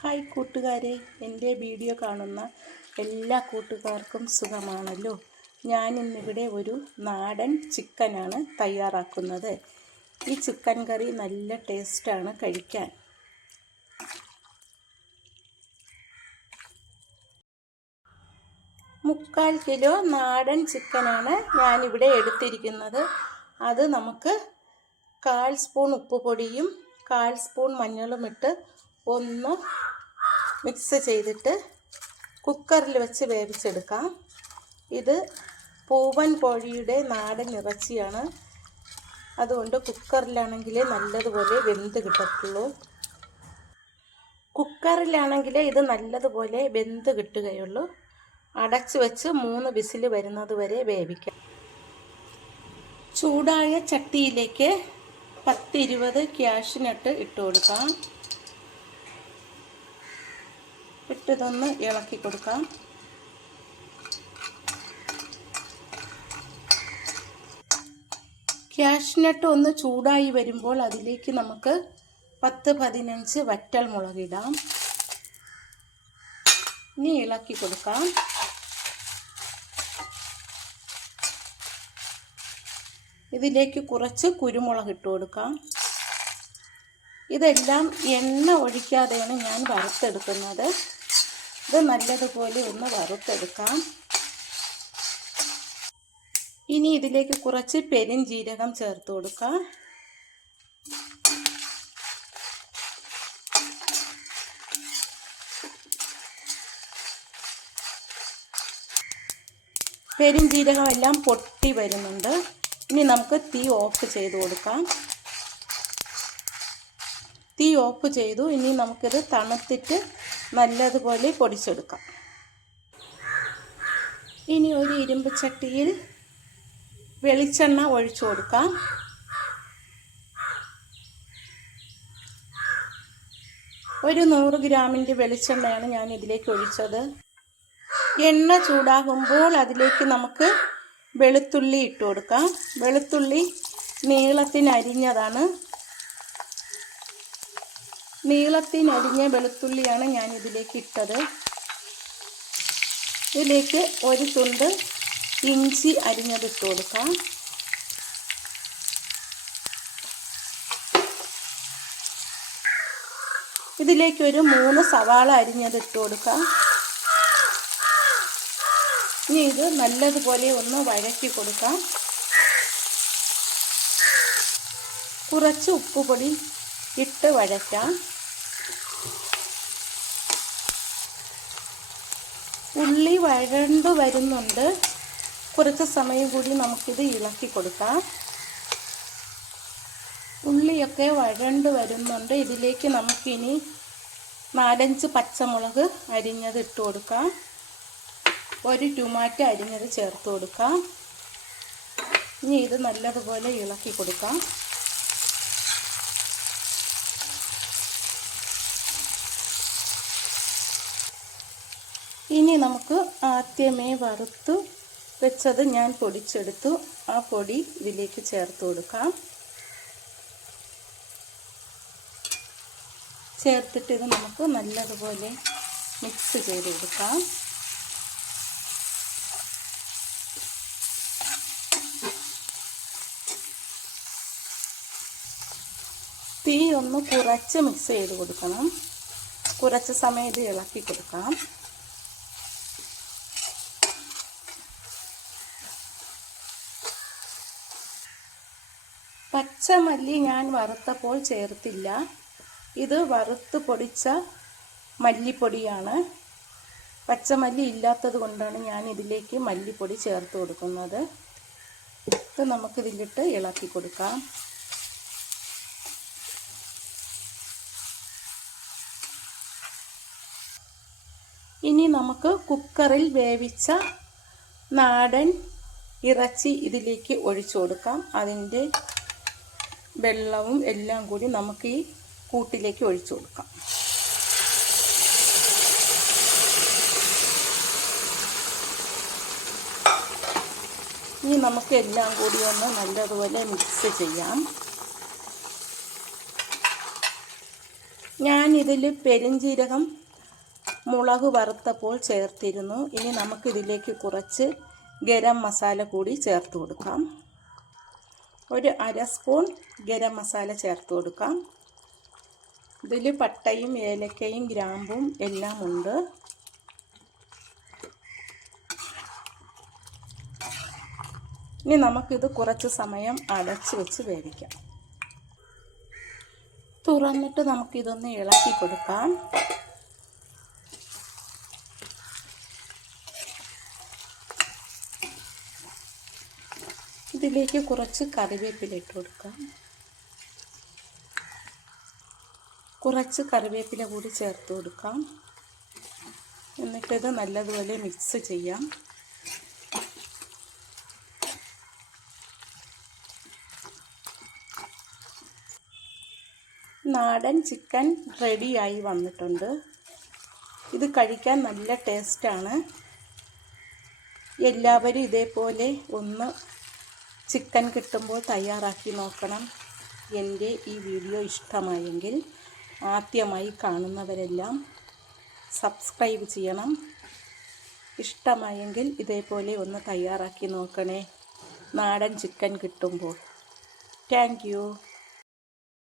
Hi കൂട്ടുകാരെ, എൻ്റെ video കാണുന്ന എല്ലാ കൂട്ടുകാർക്കും സുഖമാണല്ലോ. ഞാനിന്നിവിടെ ഒരു നാടൻ ചിക്കനാണ് തയ്യാറാക്കുന്നത്. ഈ ചിക്കൻ കറി നല്ല ടേസ്റ്റാണ് കഴിക്കാൻ. മുക്കാൽ കിലോ നാടൻ ചിക്കനാണ് ഞാനിവിടെ എടുത്തിരിക്കുന്നത്. അത് നമുക്ക് 1/4 സ്പൂൺ ഉപ്പുപൊടിയും 1/4 സ്പൂൺ മഞ്ഞളും ഇട്ട് ഒന്ന് മിക്സ് ചെയ്തിട്ട് കുക്കറിൽ വെച്ച് വേവിച്ചെടുക്കാം. ഇത് പൂവൻ കോഴിയുടെ നാടൻ ഇറച്ചിയാണ്. അതുകൊണ്ട് കുക്കറിലാണെങ്കിലേ നല്ലതുപോലെ വെന്ത് കിട്ടത്തുള്ളൂ. കുക്കറിലാണെങ്കിലേ ഇത് നല്ലതുപോലെ വെന്ത് കിട്ടുകയുള്ളൂ. അടച്ചു വെച്ച് 3 വിസിൽ വരുന്നത് വരെ വേവിക്കാം. ചൂടായ ചട്ടിയിലേക്ക് 10-20 കാഷ്യൂനട്ട് ഇട്ട് കൊടുക്കാം. ഇട്ടതൊന്ന് ഇളക്കി കൊടുക്കാം. കാഷ്യൂനട്ട് ഒന്ന് ചൂടായി വരുമ്പോൾ അതിലേക്ക് നമുക്ക് 10-15 വറ്റൽ മുളകിടാം. ഇനി ഇളക്കി കൊടുക്കാം. ഇതിലേക്ക് കുറച്ച് കുരുമുളക് ഇട്ട് കൊടുക്കാം. ഇതെല്ലാം എണ്ണ ഒഴിക്കാതെയാണ് ഞാൻ വറുത്തെടുക്കുന്നത്. ഇത് നല്ലതുപോലെ ഒന്ന് വറുത്തെടുക്കാം. ഇനി ഇതിലേക്ക് കുറച്ച് പെരുംജീരകം ചേർത്ത് കൊടുക്കാം. പെരുംജീരകം എല്ലാം പൊട്ടി വരുന്നുണ്ട്. ഇനി നമുക്ക് തീ ഓഫ് ചെയ്ത് കൊടുക്കാം. തീ ഓഫ് ചെയ്തു. ഇനി നമുക്കിത് തണുത്തിട്ട് നല്ലതുപോലെ പൊടിച്ചെടുക്കാം. ഇനി ഒരു ഇരുമ്പ് ചട്ടിയിൽ വെളിച്ചെണ്ണ ഒഴിച്ചു കൊടുക്കാം. ഒരു 100 ഗ്രാമിൻ്റെ വെളിച്ചെണ്ണയാണ് ഞാൻ ഇതിലേക്ക് ഒഴിച്ചത്. എണ്ണ ചൂടാകുമ്പോൾ അതിലേക്ക് നമുക്ക് വെളുത്തുള്ളി ഇട്ട് കൊടുക്കാം. വെളുത്തുള്ളി നീളത്തിനരിഞ്ഞതാണ്. നീളത്തിനരിഞ്ഞ വെളുത്തുള്ളിയാണ് ഞാൻ ഇതിലേക്ക് ഇട്ടത്. ഇതിലേക്ക് ഒരു തുണ്ട് ഇഞ്ചി അരിഞ്ഞതിട്ട് കൊടുക്കാം. ഇതിലേക്ക് ഒരു 3 സവാള അരിഞ്ഞതിട്ട് കൊടുക്കാം. ഇനി ഇത് നല്ലതുപോലെ ഒന്ന് വഴറ്റി കൊടുക്കാം. കുറച്ച് ഉപ്പുപൊടി ഇട്ട് വഴറ്റാം. ഉള്ളി വഴണ്ടു വരുന്നുണ്ട്. കുറച്ച് സമയം കൂടി നമുക്കിത് ഇളക്കി കൊടുക്കാം. ഉള്ളിയൊക്കെ വഴണ്ടു വരുന്നുണ്ട്. ഇതിലേക്ക് നമുക്കിനി 4-5 പച്ചമുളക് അരിഞ്ഞത് ഇട്ട് കൊടുക്കാം. ഒരു ടൊമാറ്റോ അരിഞ്ഞത് ചേർത്ത് കൊടുക്കാം. ഇനി ഇത് നല്ലതുപോലെ ഇളക്കി കൊടുക്കാം. ഇനി നമുക്ക് ആദ്യമേ വറുത്ത് വെച്ചത് ഞാൻ പൊടിച്ചെടുത്തു. ആ പൊടി ഇതിലേക്ക് ചേർത്ത് കൊടുക്കാം. ചേർത്തിട്ട് ഇത് നമുക്ക് നല്ലതുപോലെ മിക്സ് ചെയ്ത് കൊടുക്കാം. തീ ഒന്ന് കുറച്ച് മിക്സ് ചെയ്ത് കൊടുക്കണം. കുറച്ച് സമയം ഇത് ഇളക്കി കൊടുക്കാം. പച്ചമല്ലി ഞാൻ വറുത്തപ്പോൾ ചേർത്തില്ല. ഇത് വറുത്ത് പൊടിച്ച മല്ലിപ്പൊടിയാണ്. പച്ചമല്ലി ഇല്ലാത്തത് കൊണ്ടാണ് ഞാൻ ഇതിലേക്ക് മല്ലിപ്പൊടി ചേർത്ത് കൊടുക്കുന്നത്. ഇത് നമുക്കിതിലിട്ട് ഇളക്കി കൊടുക്കാം. ഇനി നമുക്ക് കുക്കറിൽ വേവിച്ച നാടൻ ഇറച്ചി ഇതിലേക്ക് ഒഴിച്ചു കൊടുക്കാം. അതിൻ്റെ വെള്ളവും എല്ലാം കൂടി നമുക്ക് ഈ കൂട്ടിലേക്ക് ഒഴിച്ചു കൊടുക്കാം. ഇനി നമുക്ക് എല്ലാം കൂടി ഒന്ന് നല്ലതുപോലെ മിക്സ് ചെയ്യാം. ഞാനിതിൽ പെരുംജീരകം മുളക് വറുത്തപ്പോൾ ചേർത്തിരുന്നു. ഇനി നമുക്കിതിലേക്ക് കുറച്ച് ഗരം മസാല കൂടി ചേർത്ത് കൊടുക്കാം. ഒരു അര സ്പൂൺ ഗരം മസാല ചേർത്ത് കൊടുക്കാം. ഇതിൽ പട്ടയും ഏലക്കയും ഗ്രാമ്പും എല്ലാം ഉണ്ട്. ഇനി നമുക്കിത് കുറച്ച് സമയം അടച്ച് വെച്ച് വേവിക്കാം. തുറന്നിട്ട് നമുക്കിതൊന്ന് ഇളക്കി കൊടുക്കാം. ഇതിലേക്ക് കുറച്ച് കറിവേപ്പില ഇട്ട് കൊടുക്കാം. കുറച്ച് കറിവേപ്പില കൂടി ചേർത്ത് കൊടുക്കാം. എന്നിട്ടിത് നല്ലതുപോലെ മിക്സ് ചെയ്യാം. നാടൻ ചിക്കൻ റെഡിയായി വന്നിട്ടുണ്ട്. ഇത് കഴിക്കാൻ നല്ല ടേസ്റ്റാണ്. എല്ലാവരും ഇതേപോലെ ഒന്ന് ചിക്കൻ കിട്ടുമ്പോൾ തയ്യാറാക്കി നോക്കണം. എൻ്റെ ഈ വീഡിയോ ഇഷ്ടമായെങ്കിൽ ആദ്യമായി കാണുന്നവരെല്ലാം സബ്സ്ക്രൈബ് ചെയ്യണം. ഇഷ്ടമായെങ്കിൽ ഇതേപോലെ ഒന്ന് തയ്യാറാക്കി നോക്കണേ നാടൻ ചിക്കൻ കിട്ടുമ്പോൾ. Thank you.